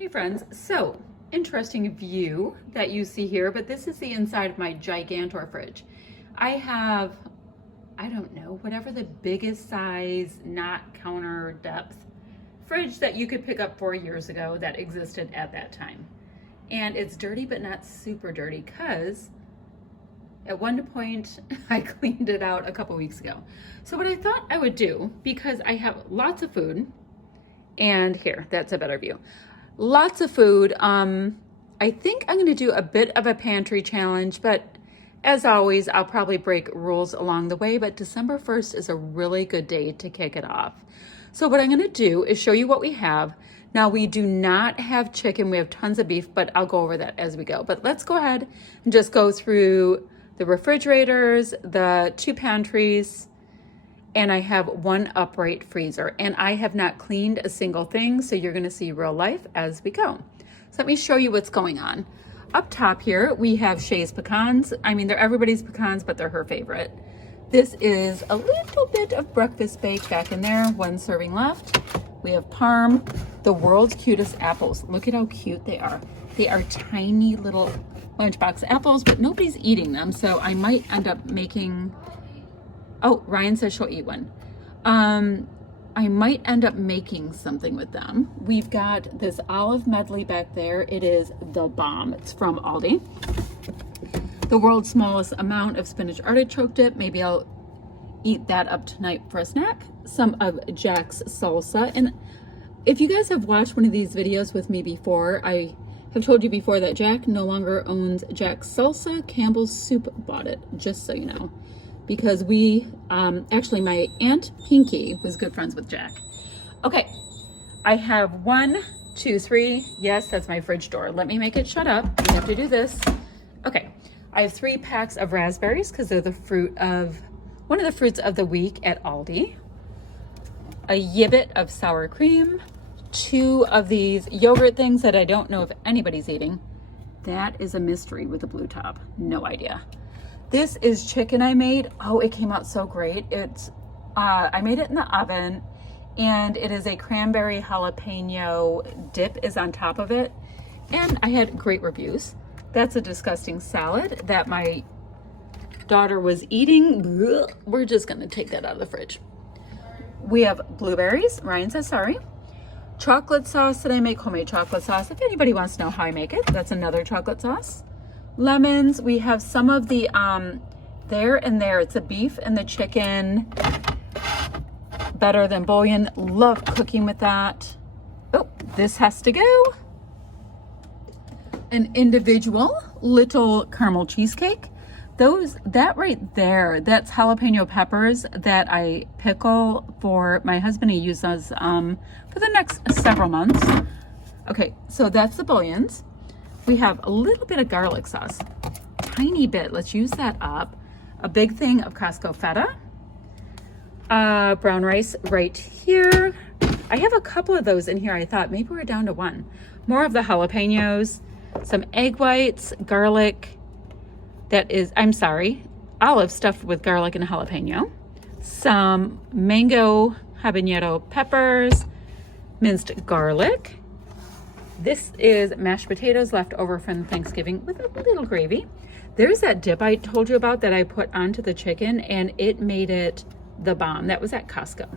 Hey friends, so interesting view that you see here, but this is the inside of my Gigantor fridge. I have, I don't know, whatever the biggest size, not counter depth fridge that you could pick up 4 years ago that existed at that time. And it's dirty, but not super dirty because at one point I cleaned it out a couple weeks ago. So what I thought I would do, because I have lots of food, and here, that's a better view. Lots of food. I think I'm going to do a bit of a pantry challenge, but as always, I'll probably break rules along the way, but December 1st is a really good day to kick it off. So what I'm going to do is show you what we have. Now, we do not have chicken. We have tons of beef, but I'll go over that as we go. But let's go ahead and just go through the refrigerators, the 2 pantries, and I have 1 upright freezer, and I have not cleaned a single thing, so you're gonna see real life as we go. So let me show you what's going on. Up top here, we have Shay's pecans. I mean, they're everybody's pecans, but they're her favorite. This is a little bit of breakfast bake back in there, 1 serving left. We have parm, the world's cutest apples. Look at how cute they are. They are tiny little lunchbox apples, but nobody's eating them, so I might end up making, oh, Ryan says she'll eat one. I might end up making something with them. We've got this olive medley back there. It is the bomb. It's from Aldi. The world's smallest amount of spinach artichoke dip. Maybe I'll eat that up tonight for a snack. Some of Jack's salsa. And if you guys have watched one of these videos with me before, I have told you before that Jack no longer owns Jack's salsa. Campbell's Soup bought it, just so you know. Because we, actually my Aunt Pinky was good friends with Jack. Okay, I have 1, 2, 3. Yes, that's my fridge door. Let me make it shut up. You have to do this. Okay, I have 3 packs of raspberries because they're the fruit of, one of the fruits of the week at Aldi. A yibbit of sour cream. 2 of these yogurt things that I don't know if anybody's eating. That is a mystery with a blue top. No idea. This is chicken I made. Oh, it came out so great. It's, I made it in the oven, and it is a cranberry jalapeno dip is on top of it. And I had great reviews. That's a disgusting salad that my daughter was eating. Blech. We're just gonna take that out of the fridge. We have blueberries. Ryan says sorry. Chocolate sauce that I make, homemade chocolate sauce. If anybody wants to know how I make it, that's another chocolate sauce. Lemons. We have some of the there and there. It's the beef and the chicken. Better than bouillon. Love cooking with that. Oh, this has to go. An individual little caramel cheesecake. That right there, that's jalapeno peppers that I pickle for my husband. He uses for the next several months. Okay, so that's the bouillons. We have a little bit of garlic sauce, tiny bit. Let's use that up. A big thing of Costco feta. Brown rice right here. I have a couple of those in here. I thought maybe we're down to 1. More of the jalapenos, some egg whites, garlic. That is, I'm sorry, olive stuffed with garlic and jalapeno. Some mango habanero peppers, minced garlic. This is mashed potatoes left over from Thanksgiving with a little gravy. There's that dip I told you about that I put onto the chicken, and it made it the bomb. That was at Costco.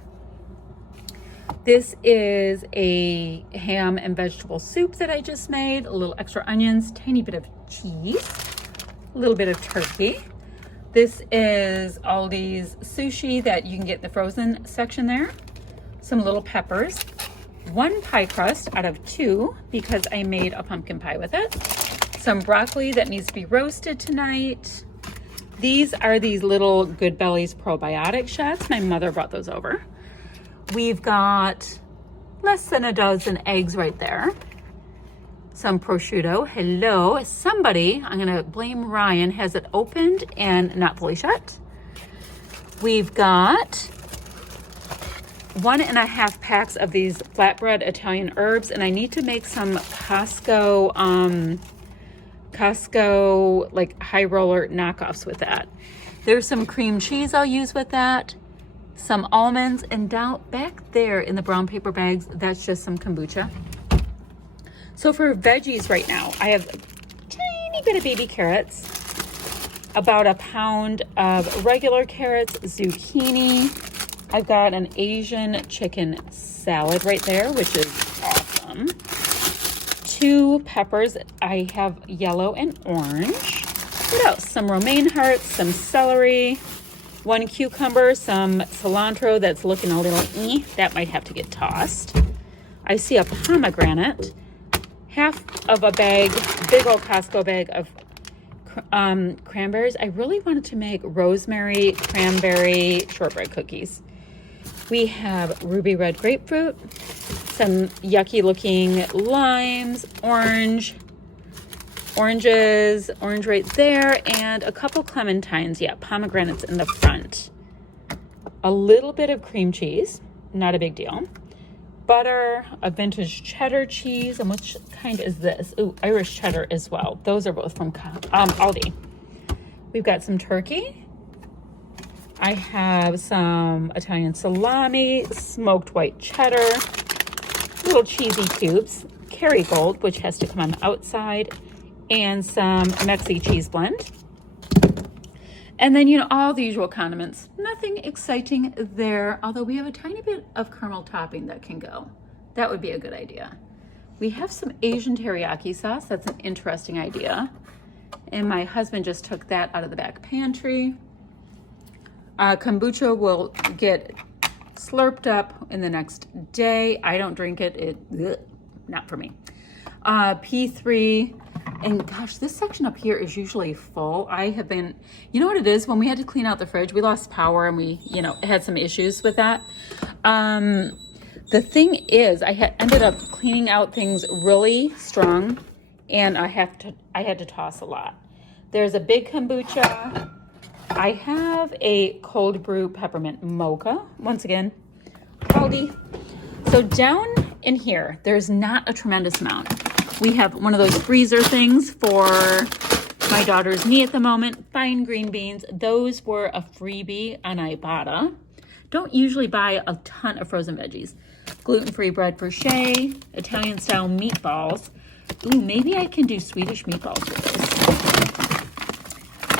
This is a ham and vegetable soup that I just made. A little extra onions, tiny bit of cheese, a little bit of turkey. This is Aldi's sushi that you can get in the frozen section there. Some little peppers. 1 pie crust out of 2 because I made a pumpkin pie with it. Some broccoli that needs to be roasted tonight. These are these little Good Bellies probiotic shots. My mother brought those over. We've got less than a dozen eggs right there. Some prosciutto. Hello, somebody, I'm gonna blame Ryan, has it opened and not fully shut. We've got 1.5 packs of these flatbread Italian herbs, and I need to make some Costco like high roller knockoffs with that. There's some cream cheese I'll use with that. some almonds, and down back there in the brown paper bags, that's just some kombucha. So for veggies right now, I have a tiny bit of baby carrots, about a pound of regular carrots, zucchini. I've got an Asian chicken salad right there, which is awesome. 2 peppers. I have yellow and orange. What else? Some romaine hearts, some celery, 1 cucumber, some cilantro that's looking a little that might have to get tossed. I see a pomegranate, half of a bag, big old Costco bag of cranberries. I really wanted to make rosemary cranberry shortbread cookies. We have ruby red grapefruit, some yucky looking limes, orange right there, and a couple clementines. Yeah, pomegranates in the front. A little bit of cream cheese, not a big deal. Butter, a vintage cheddar cheese, and which kind is this? Ooh, Irish cheddar as well. Those are both from Aldi. We've got some turkey. I have some Italian salami, smoked white cheddar, little cheesy cubes, Kerrygold, which has to come on the outside, and some Mexi cheese blend. And then, you know, all the usual condiments. Nothing exciting there, although we have a tiny bit of caramel topping that can go. That would be a good idea. We have some Asian teriyaki sauce. That's an interesting idea. And my husband just took that out of the back pantry. Kombucha will get slurped up in the next day. I don't drink it. Not for me. P3. And gosh, this section up here is usually full. I have been, you know what it is? When we had to clean out the fridge, we lost power and we, you know, had some issues with that. The thing is, I ended up cleaning out things really strong, and I had to toss a lot. There's a big kombucha. I have a cold brew peppermint mocha. Once again, Aldi. So down in here, there's not a tremendous amount. We have one of those freezer things for my daughter's knee at the moment. Fine green beans. Those were a freebie on Ibotta. Don't usually buy a ton of frozen veggies. Gluten-free bread for Shay. Italian-style meatballs. Ooh, maybe I can do Swedish meatballs with this.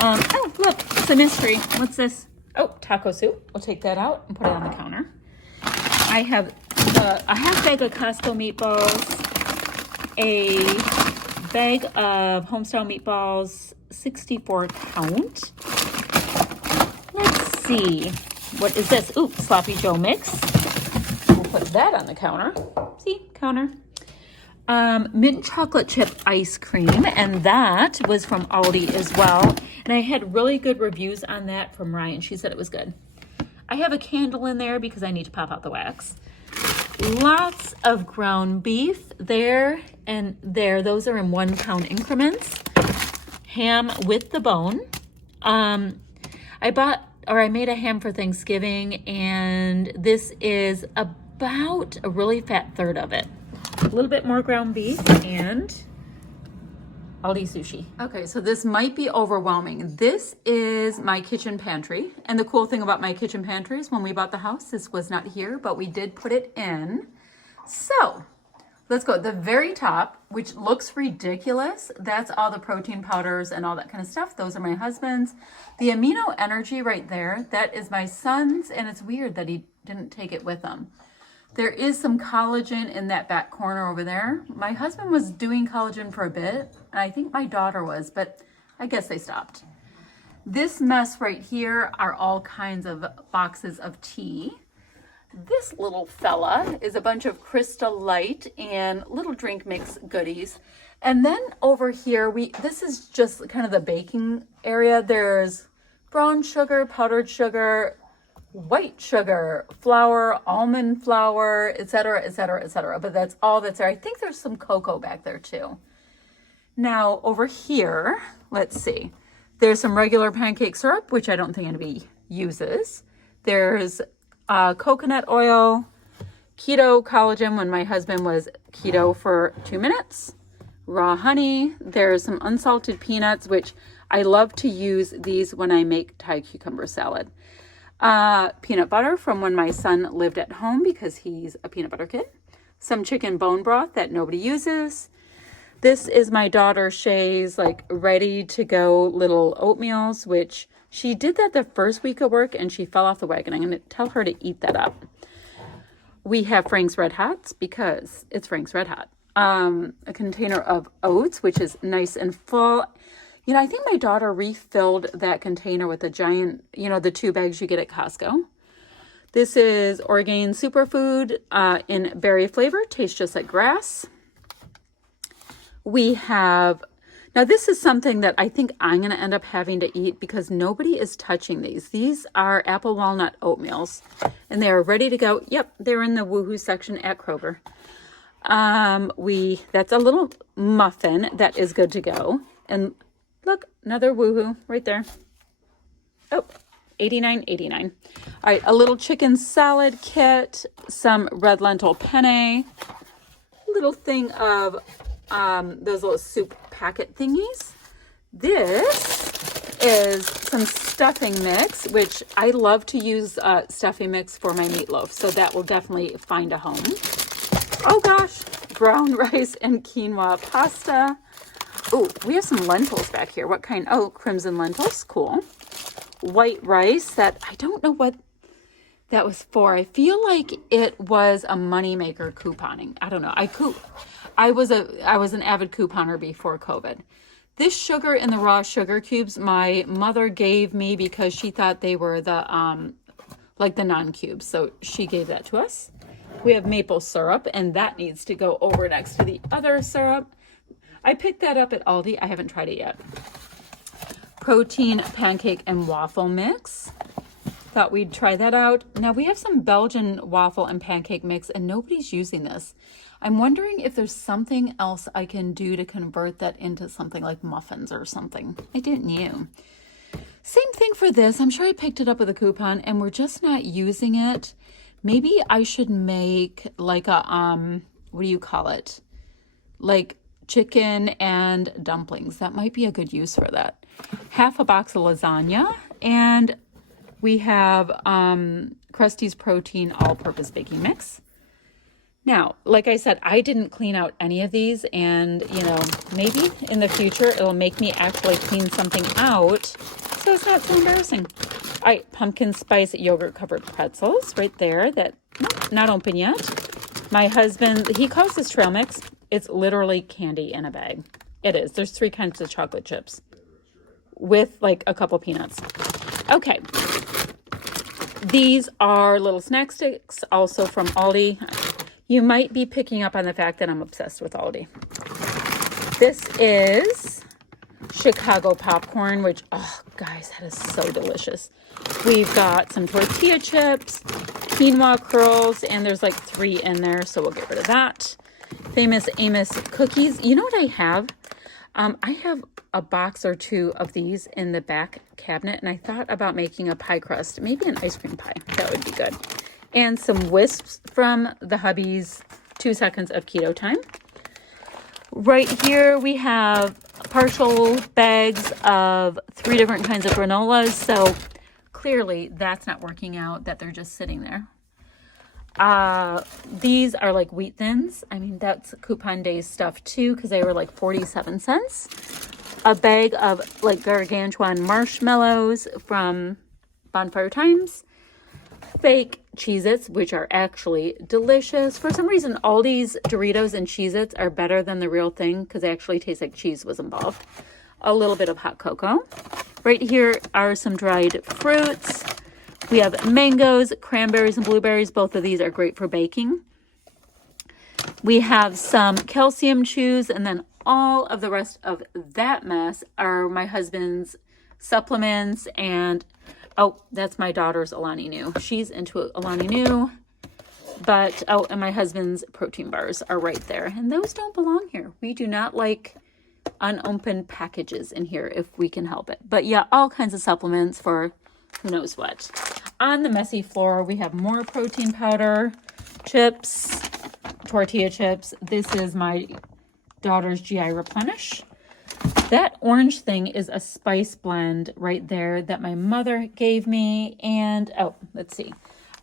Oh, look, it's a mystery. What's this? Oh, taco soup. We'll take that out and put it on the counter. I have a half bag of Costco meatballs, a bag of homestyle meatballs, 64 count. Let's see. What is this? Ooh, Sloppy Joe mix. We'll put that on the counter. See, counter. Mint chocolate chip ice cream, and that was from Aldi as well. And I had really good reviews on that from Ryan. She said it was good. I have a candle in there because I need to pop out the wax. Lots of ground beef there and there. Those are in 1 pound increments. Ham with the bone. I made a ham for Thanksgiving, and this is about a really fat third of it. A little bit more ground beef and Aldi sushi. Okay, so this might be overwhelming. This is my kitchen pantry. And the cool thing about my kitchen pantry is when we bought the house, this was not here, but we did put it in. So let's go. The very top, which looks ridiculous, that's all the protein powders and all that kind of stuff. Those are my husband's. The Amino Energy right there, that is my son's, and it's weird that he didn't take it with him. There is some collagen in that back corner over there. My husband was doing collagen for a bit, and I think my daughter was, but I guess they stopped. This mess right here are all kinds of boxes of tea. This little fella is a bunch of Crystal Light and little drink mix goodies. And then over here, this is just kind of the baking area. There's brown sugar, powdered sugar, white sugar, flour, almond flour, etc., etc., etc. But that's all that's there. I think there's some cocoa back there too. Now over here, let's see. There's some regular pancake syrup, which I don't think anybody uses. There's coconut oil, keto collagen when my husband was keto for 2 minutes, raw honey. There's some unsalted peanuts, which I love to use these when I make Thai cucumber salad. Peanut butter from when my son lived at home because he's a peanut butter kid. Some chicken bone broth that nobody uses. This is my daughter Shay's like ready to go little oatmeals, which she did that the first week of work and she fell off the wagon. I'm going to tell her to eat that up. We have Frank's Red Hots because it's Frank's Red Hot. A container of oats, which is nice and full. You know, I think my daughter refilled that container with a giant, you know, the 2 bags you get at Costco. This is Orgain Superfood in berry flavor. Tastes just like grass. We have, now this is something that I think I'm going to end up having to eat because nobody is touching these. These are apple walnut oatmeals and they are ready to go. Yep, they're in the woohoo section at Kroger. That's a little muffin that is good to go. And look, another woohoo right there. Oh, $89.89. All right, a little chicken salad kit, some red lentil penne, little thing of those little soup packet thingies. This is some stuffing mix, which I love to use stuffing mix for my meatloaf, so that will definitely find a home. Oh gosh, brown rice and quinoa pasta. Oh, we have some lentils back here. What kind? Oh, crimson lentils. Cool. White rice that I don't know what that was for. I feel like it was a moneymaker couponing. I don't know. I was an avid couponer before COVID. This sugar in the raw sugar cubes, my mother gave me because she thought they were the like the non-cubes. So she gave that to us. We have maple syrup, and that needs to go over next to the other syrup. I picked that up at Aldi. I haven't tried it yet. Protein pancake and waffle mix. Thought we'd try that out. Now we have some Belgian waffle and pancake mix and nobody's using this. I'm wondering if there's something else I can do to convert that into something like muffins or something. I didn't know. Same thing for this. I'm sure I picked it up with a coupon and we're just not using it. Maybe I should make like a, what do you call it? Like chicken and dumplings. That might be a good use for that. Half a box of lasagna, and we have Krusty's Protein All-Purpose Baking Mix. Now, like I said, I didn't clean out any of these, and, you know, maybe in the future it'll make me actually clean something out so it's not so embarrassing. All right, pumpkin spice yogurt-covered pretzels right there that, not open yet. My husband, he calls this trail mix. It's literally candy in a bag. It is. There's 3 kinds of chocolate chips with like a couple peanuts. Okay. These are little snack sticks, also from Aldi. You might be picking up on the fact that I'm obsessed with Aldi. This is Chicago popcorn, which, oh, guys, that is so delicious. We've got some tortilla chips, quinoa curls, and there's like 3 in there, so we'll get rid of that. Famous Amos cookies. You know what I have? I have a box or 2 of these in the back cabinet, and I thought about making a pie crust, maybe an ice cream pie. That would be good. And some wisps from the hubby's 2 seconds of keto time. Right here we have partial bags of 3 different kinds of granolas. So clearly that's not working out, that they're just sitting there. These are like wheat thins. I mean, that's coupon days stuff too, because they were like 47 cents. A bag of like gargantuan marshmallows from Bonfire Times. Fake Cheez-Its, which are actually delicious. For some reason, Aldi's Doritos and Cheez-Its are better than the real thing because they actually taste like cheese was involved. A little bit of hot cocoa. Right here are some dried fruits. We have mangoes, cranberries, and blueberries. Both of these are great for baking. We have some calcium chews, and then all of the rest of that mess are my husband's supplements. And, oh, that's my daughter's Alani Nu. She's into Alani Nu. But, oh, and my husband's protein bars are right there. And those don't belong here. We do not like unopened packages in here if we can help it. But, yeah, all kinds of supplements for who knows what. On the messy floor, we have more protein powder, chips, tortilla chips. This is my daughter's GI Replenish. That orange thing is a spice blend right there that my mother gave me. And, oh, let's see.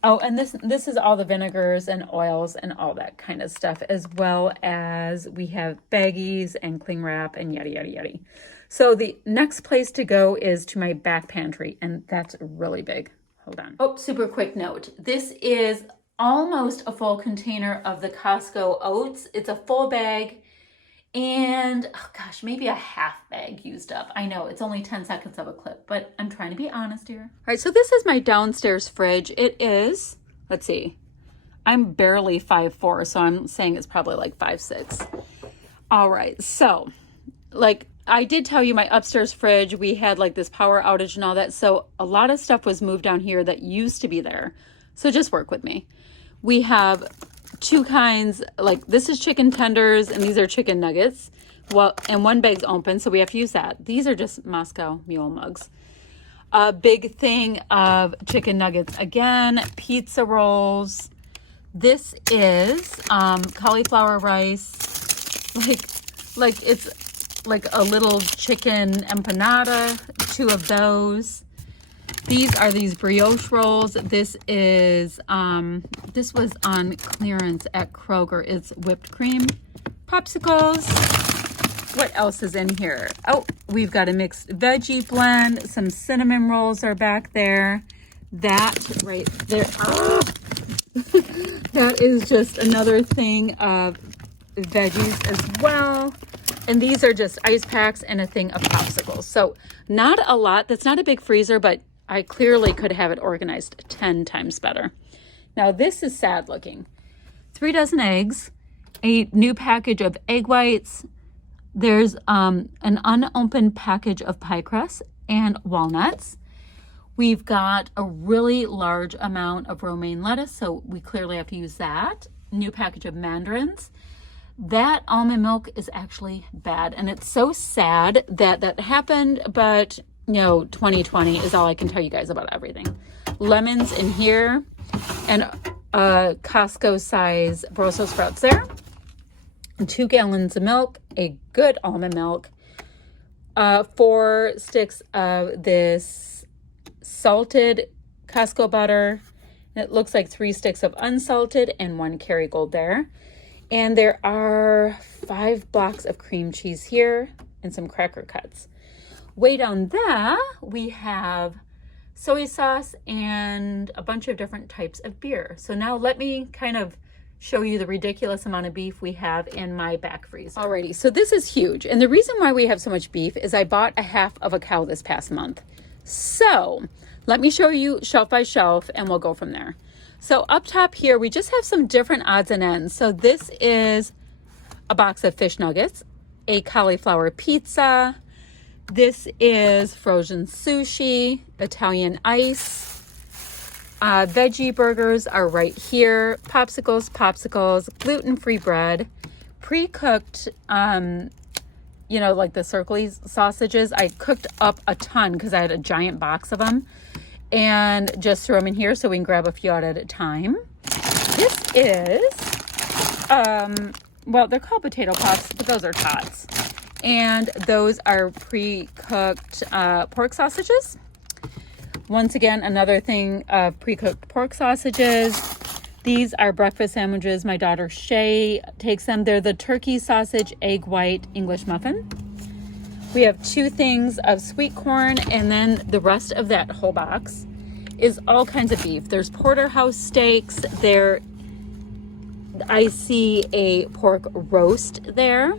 Oh, and this is all the vinegars and oils and all that kind of stuff, as well as we have baggies and cling wrap and yada, yada, yada. So the next place to go is to my back pantry, and that's really big. Hold on. Oh, super quick note. This is almost a full container of the Costco oats. It's a full bag and, oh gosh, maybe a half bag used up. I know it's only 10 seconds of a clip, but I'm trying to be honest here. All right, so this is my downstairs fridge. It is, let's see, I'm barely 5'4", so I'm saying it's probably like 5'6". All right, so like I did tell you my upstairs fridge, we had like this power outage and all that. So a lot of stuff was moved down here that used to be there. So just work with me. We have two kinds, like this is chicken tenders and these are chicken nuggets. Well, and one bag's open, so we have to use that. These are just Moscow Mule mugs. A big thing of chicken nuggets again, pizza rolls. This is cauliflower rice. Like it's like a little chicken empanada, 2 of those. These are these brioche rolls. This is, this was on clearance at Kroger. It's whipped cream, popsicles. What else is in here? Oh, we've got a mixed veggie blend. Some cinnamon rolls are back there. That right there. Oh, that is just another thing of veggies as well. And these are just ice packs and a thing of popsicles. So not a lot. That's not a big freezer, but I clearly could have it organized 10 times better. Now this is sad looking. 3 dozen eggs, a new package of egg whites. There's an unopened package of pie crust and walnuts. We've got a really large amount of romaine lettuce, so we clearly have to use that. New package of mandarins. That almond milk is actually bad, and it's so sad that that happened, but you know, 2020 is all I can tell you guys about everything. Lemons in here, and Costco size Brussels sprouts there. And 2 gallons of milk, a good almond milk, 4 sticks of this salted Costco butter. And it looks like 3 sticks of unsalted and 1 Kerrygold there. And there are 5 blocks of cream cheese here and some cracker cuts. Way down there, we have soy sauce and a bunch of different types of beer. So now let me kind of show you the ridiculous amount of beef we have in my back freezer. Alrighty, so this is huge. And the reason why we have so much beef is I bought a half of a cow this past month. So let me show you shelf by shelf and we'll go from there. So up top here, we just have some different odds and ends. So this is a box of fish nuggets, a cauliflower pizza. This is frozen sushi, Italian ice. Veggie burgers are right here. Popsicles, gluten-free bread, pre-cooked, you know, like the circle sausages. I cooked up a ton because I had a giant box of them. And just throw them in here so we can grab a few out at a time. This is, well, they're called potato pops, but those are tots. And those are pre-cooked pork sausages. Once again, another thing of pre-cooked pork sausages. These are breakfast sandwiches. My daughter Shay takes them. They're the turkey sausage, egg white, English muffin. We have 2 things of sweet corn, and then the rest of that whole box is all kinds of beef. There's porterhouse steaks. There, I see a pork roast there.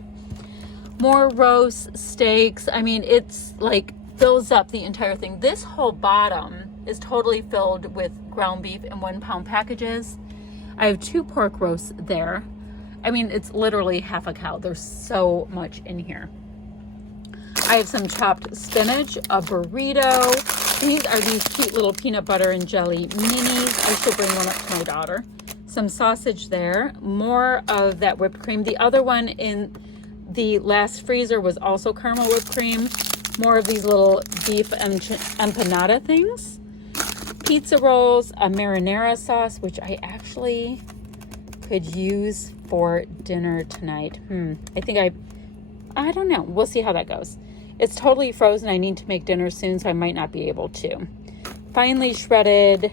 More roast steaks. I mean, it's like fills up the entire thing. This whole bottom is totally filled with ground beef in 1-pound packages. I have 2 pork roasts there. I mean, it's literally half a cow. There's so much in here. I have some chopped spinach, a burrito. These are these cute little peanut butter and jelly minis. I should bring one up to my daughter. Some sausage there. More of that whipped cream. The other one in the last freezer was also caramel whipped cream. More of these little beef empanada things. Pizza rolls, a marinara sauce, which I actually could use for dinner tonight. I don't know. We'll see how that goes. It's totally frozen. I need to make dinner soon, so I might not be able to. Finely shredded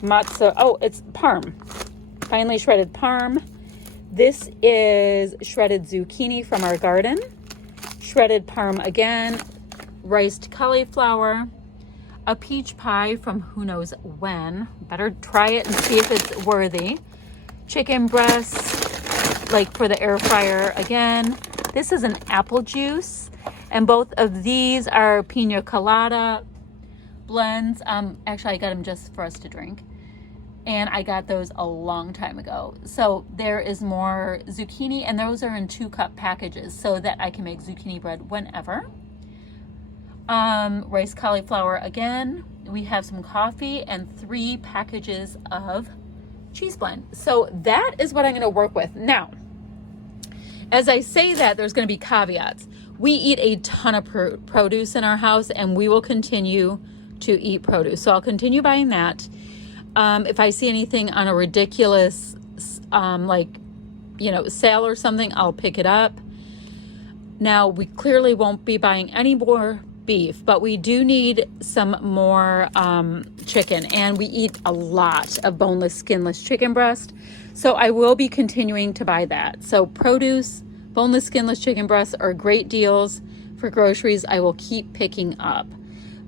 Matzo, oh, it's parm. Finely shredded parm. This is shredded zucchini from our garden. Shredded parm again. Riced cauliflower. A peach pie from who knows when. Better try it and see if it's worthy. Chicken breast, like for the air fryer again. This is an apple juice. And both of these are pina colada blends. Actually, I got them just for us to drink. And I got those a long time ago. So there is more zucchini, and those are in 2-cup packages so that I can make zucchini bread whenever. Rice cauliflower again. We have some coffee and 3 packages of cheese blend. So that is what I'm going to work with. Now, as I say that, there's going to be caveats. We eat a ton of produce in our house, and we will continue to eat produce. So I'll continue buying that. If I see anything on a ridiculous, sale or something, I'll pick it up. Now, we clearly won't be buying any more beef, but we do need some more chicken, and we eat a lot of boneless, skinless chicken breast. So I will be continuing to buy that. So produce, boneless, skinless chicken breasts are great deals for groceries. I will keep picking up.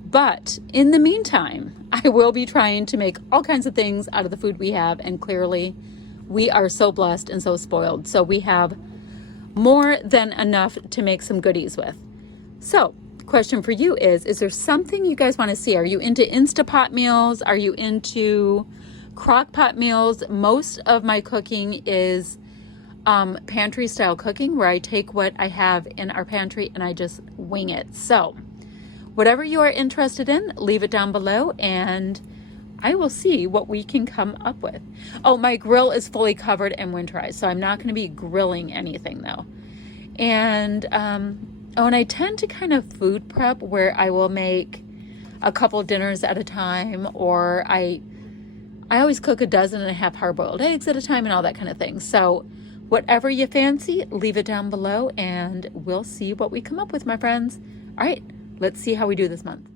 But in the meantime, I will be trying to make all kinds of things out of the food we have. And clearly, we are so blessed and so spoiled. So we have more than enough to make some goodies with. So, question for you is there something you guys want to see? Are you into Instapot meals? Are you into crock pot meals? Most of my cooking is pantry style cooking, where I take what I have in our pantry and I just wing it. So whatever you are interested in, leave it down below and I will see what we can come up with. Oh, my grill is fully covered and winterized, so I'm not going to be grilling anything though. And and I tend to kind of food prep, where I will make a couple dinners at a time, or I always cook 12.5 hard-boiled eggs at a time and all that kind of thing. So whatever you fancy, leave it down below and we'll see what we come up with, my friends. All right, let's see how we do this month.